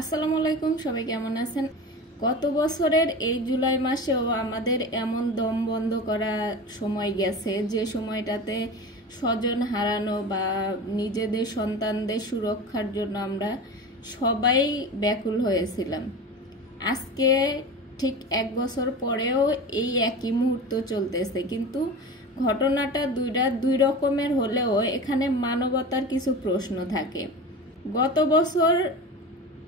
আসসালামু আলাইকুম, সবাই কেমন আছেন? গত বছরের এই জুলাই মাসেও আমাদের এমন দম বন্ধ করা সময় গেছে যে সময়টাতে স্বজন হারানো বা নিজেদের সন্তানদের সুরক্ষার জন্য আমরা সবাই ব্যাকুল হয়েছিলাম। আজকে ঠিক এক বছর পরেও এই একই মুহূর্ত চলতেছে, কিন্তু ঘটনাটা দুই রকমের হলেও এখানে মানবতার কিছু প্রশ্ন থাকে। গত বছর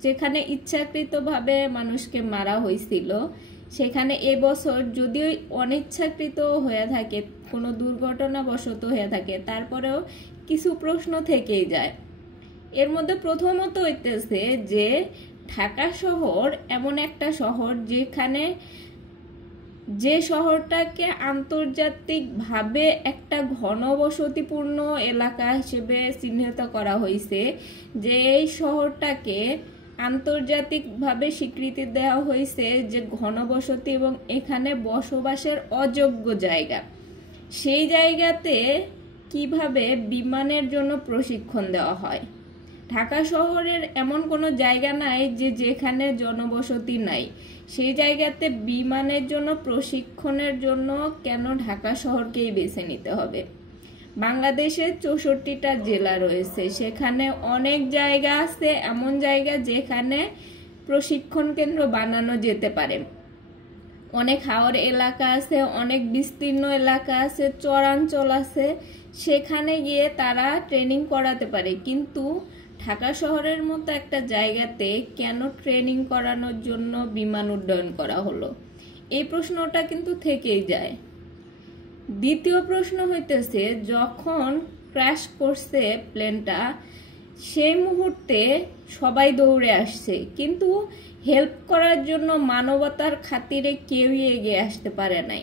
যেখানে ইচ্ছাকৃতভাবে মানুষকে মারা হয়েছিল, সেখানে এবছর যদিও অনিচ্ছাকৃত হয়ে থাকে, কোনো দুর্ঘটনাবশত হয়ে থাকে, তারপরেও কিছু প্রশ্ন থেকেই যায়। এর মধ্যে প্রথমত হইতেছে যে ঢাকা শহর এমন একটা শহর যে শহরটাকে আন্তর্জাতিকভাবে একটা ঘনবসতিপূর্ণ এলাকা হিসেবে চিহ্নিত করা হয়েছে, যে এই শহরটাকে আন্তর্জাতিকভাবে স্বীকৃতি দেওয়া হয়েছে যে ঘনবসতি এবং এখানে বসবাসের অযোগ্য জায়গা। সেই জায়গাতে কিভাবে বিমানের জন্য প্রশিক্ষণ দেওয়া হয়? ঢাকা শহরের এমন কোনো জায়গা নাই যেখানে জনবসতি নাই। সেই জায়গাতে বিমানের জন্য প্রশিক্ষণের জন্য কেন ঢাকা শহরকেই বেছে নিতে হবে? বাংলাদেশে 64টা জেলা রয়েছে, সেখানে অনেক জায়গা আছে, এমন জায়গা যেখানে প্রশিক্ষণ কেন্দ্র বানানো যেতে পারে। অনেক হাওর এলাকা আছে, অনেক বিস্তীর্ণ এলাকা আছে, চরাঞ্চল আছে, সেখানে গিয়ে তারা ট্রেনিং করাতে পারে। কিন্তু ঢাকা শহরের মতো একটা জায়গাতে কেন ট্রেনিং করানোর জন্য বিমান উড্ডয়ন করা হলো? এই প্রশ্নটা কিন্তু থেকেই যায়। দ্বিতীয় প্রশ্ন হইতেছে, যখন ক্র্যাশ করছে প্লেনটা, সেই মুহূর্তে সবাই দৌড়ে আসছে, কিন্তু হেল্প করার জন্য মানবতার খাতিরে কেউই এগিয়ে আসতে পারে নাই।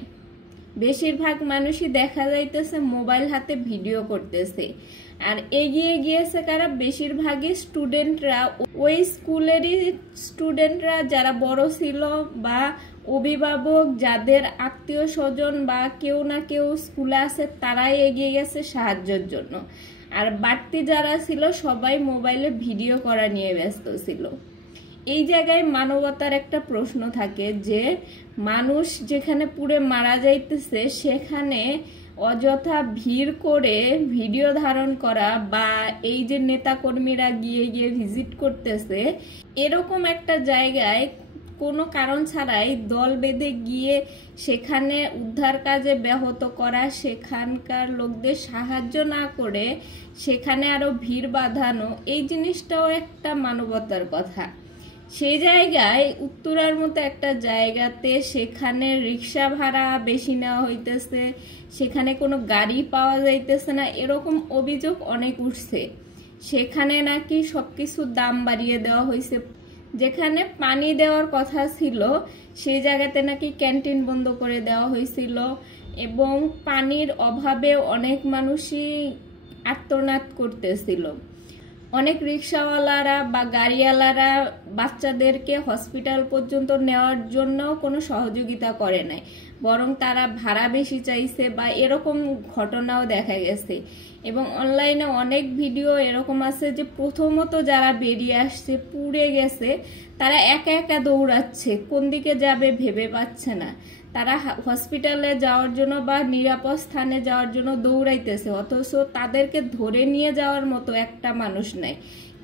বেশিরভাগ মানুষই দেখা যাইতেছে মোবাইল হাতে ভিডিও করতেছে। আর এগিয়ে গিয়েছে কারা? বেশিরভাগই স্টুডেন্টরা, ওই স্কুলেরই স্টুডেন্টরা যারা বড় ছিল বা অভিভাবক, যাদের আত্মীয় স্বজন বা কেউ না কেউ স্কুলে আছে, তারাই এগিয়ে গেছে সাহায্যের জন্য। আর বাড়তি যারা ছিল সবাই মোবাইলে ভিডিও করা নিয়ে ব্যস্ত ছিল। এই জায়গায় মানবতার একটা প্রশ্ন থাকে যে মানুষ যেখানে পুড়ে মারা যাইতেছে সেখানে অযথা ভিড় করে ভিডিও ধারণ করা, বা এই যে নেতাকর্মীরা গিয়ে গিয়ে ভিজিট করতেছে, এরকম একটা জায়গায় কোনো কারণ ছাড়াই দল বেঁধে গিয়ে সেখানে উদ্ধার কাজে ব্যাহত করা, সেখানকার লোকদের সাহায্য না করে সেখানে আরো ভিড় বাঁধানো, এই জিনিসটাও একটা মানবতার কথা। সেই জায়গায় উত্তরার মতো একটা জায়গাতে সেখানে রিক্সা ভাড়া বেশি নেওয়া হইতেছে, সেখানে কোনো গাড়ি পাওয়া যাইতেছে না, এরকম অভিযোগ অনেক উঠছে। সেখানে নাকি সবকিছুর দাম বাড়িয়ে দেওয়া হয়েছে। যেখানে পানি দেওয়ার কথা ছিল সেই জায়গাতে নাকি ক্যান্টিন বন্ধ করে দেওয়া হয়েছিল, এবং পানির অভাবে অনেক মানুষই আর্তনাদ করতেছিল। অনেক রিক্সাওয়ালারা বা গাড়িওয়ালারা বাচ্চাদেরকে হসপিটাল পর্যন্ত নেওয়ার জন্য কোনো সহযোগিতা করে নাই, বরং তারা ভাড়া বেশি চাইছে, বা এরকম ঘটনাও দেখা গেছে। এবং অনলাইনে অনেক ভিডিও এরকম আছে যে প্রথমত যারা বেরিয়ে আসছে পুড়ে গেছে, তারা একা একা দৌড়াচ্ছে, কোন দিকে যাবে ভেবে পাচ্ছে না। তারা হসপিটালে যাওয়ার জন্য বা নিরাপদ স্থানে যাওয়ার জন্য দৌড়াইতেছে, অথচ তাদেরকে ধরে নিয়ে যাওয়ার মতো একটা মানুষ নাই,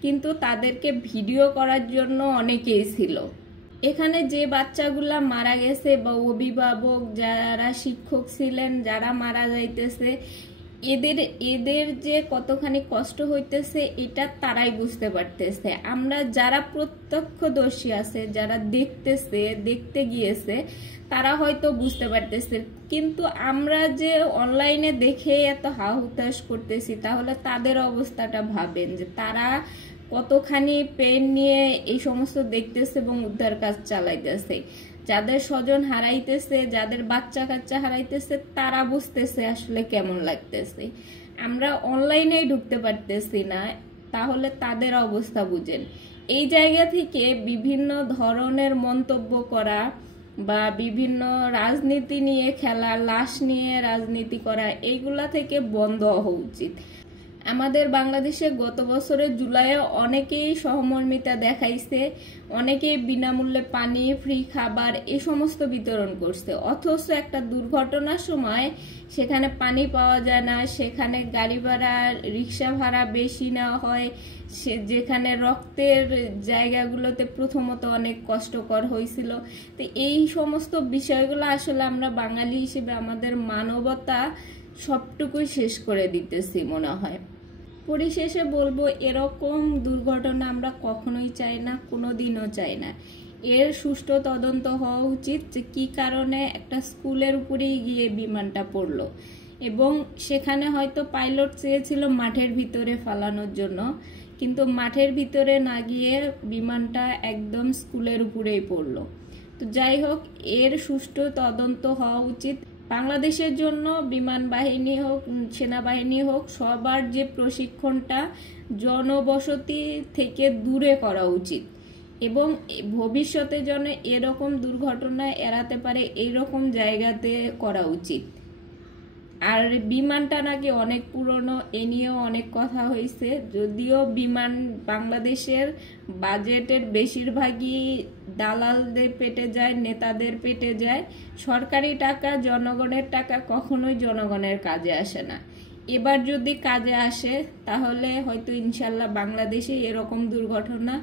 কিন্তু তাদেরকে ভিডিও করার জন্য অনেকেই ছিল। এখানে যে বাচ্চাগুলা মারা গেছে বা অভিভাবক যারা শিক্ষক ছিলেন যারা মারা যাইতেছে, এদের যে কতখানি কষ্ট হইতেছে এটা তারাই বুঝতে পারতেছে। আমরা যারা প্রত্যক্ষদর্শী আছে, যারা দেখতে গিয়েছে, তারা হয়তো বুঝতে পারতেছে, কিন্তু আমরা যে অনলাইনে দেখে এত হাহুতাশ করতেছি, তাহলে তাদের অবস্থাটা ভাবেন যে তারা কতখানি পেন নিয়ে এই সমস্ত দেখতেছে এবং উদ্ধার কাজ চালাইতেছে। যাদের স্বজন হারাইতেছে, যাদের বাচ্চা কাচ্চা হারাইতেছে, তারা বুঝতেছে আসলে কেমন লাগতেছে। আমরা অনলাইনেই ঢুকতে পারতেছি না, তাহলে তাদের অবস্থা বুঝেন। এই জায়গা থেকে বিভিন্ন ধরনের মন্তব্য করা বা বিভিন্ন রাজনীতি নিয়ে খেলা, লাশ নিয়ে রাজনীতি করা, এইগুলা থেকে বন্ধ হওয়া উচিত। আমাদের বাংলাদেশে গত বছরের জুলাইয়ে অনেকেই সহমর্মিতা দেখাইছে, অনেকেই বিনামূল্যে পানি, ফ্রি খাবার এই সমস্ত বিতরণ করছে। অথচ একটা দুর্ঘটনার সময় সেখানে পানি পাওয়া যায় না, সেখানে গাড়ি ভাড়া, রিক্সা ভাড়া বেশি নেওয়া হয়, যেখানে রক্তের জায়গাগুলোতে প্রথমত অনেক কষ্টকর হয়েছিল। তো এই সমস্ত বিষয়গুলো আসলে আমরা বাঙালি হিসেবে আমাদের মানবতা সবটুকুই শেষ করে দিতেছি মনে হয়। পরিশেষে বলবো, এরকম দুর্ঘটনা আমরা কখনোই চাই না, কোনোদিনও চাই না। এর সুষ্ঠু তদন্ত হওয়া উচিত যে কি কারণে একটা স্কুলের উপরেই গিয়ে বিমানটা পড়লো, এবং সেখানে হয়তো পাইলট চেয়েছিল মাঠের ভিতরে ফালানোর জন্য, কিন্তু মাঠের ভিতরে না গিয়ে বিমানটা একদম স্কুলের উপরেই পড়লো। তো যাই হোক, এর সুষ্ঠু তদন্ত হওয়া উচিত। বাংলাদেশের জন্য বিমান বাহিনী হোক, সেনাবাহিনী হোক, সবার যে প্রশিক্ষণটা জনবসতি থেকে দূরে করা উচিত, এবং ভবিষ্যতে যেন এরকম দুর্ঘটনা এড়াতে পারে এইরকম জায়গাতে করা উচিত। আর বিমানটা নাকি অনেক পুরনো, এ নিয়েও অনেক কথা হয়েছে। যদিও বিমান বাংলাদেশের বাজেটের বেশিরভাগই দালালদের পেটে যায়, নেতাদের পেটে যায়। সরকারি টাকা, জনগণের টাকা কখনোই জনগণের কাজে আসে না। এবার যদি কাজে আসে তাহলে হয়তো ইনশাল্লাহ বাংলাদেশে এরকম দুর্ঘটনা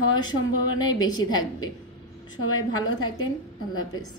হওয়ার সম্ভাবনাই বেশি থাকবে। সবাই ভালো থাকেন, আল্লাহ হাফেজ।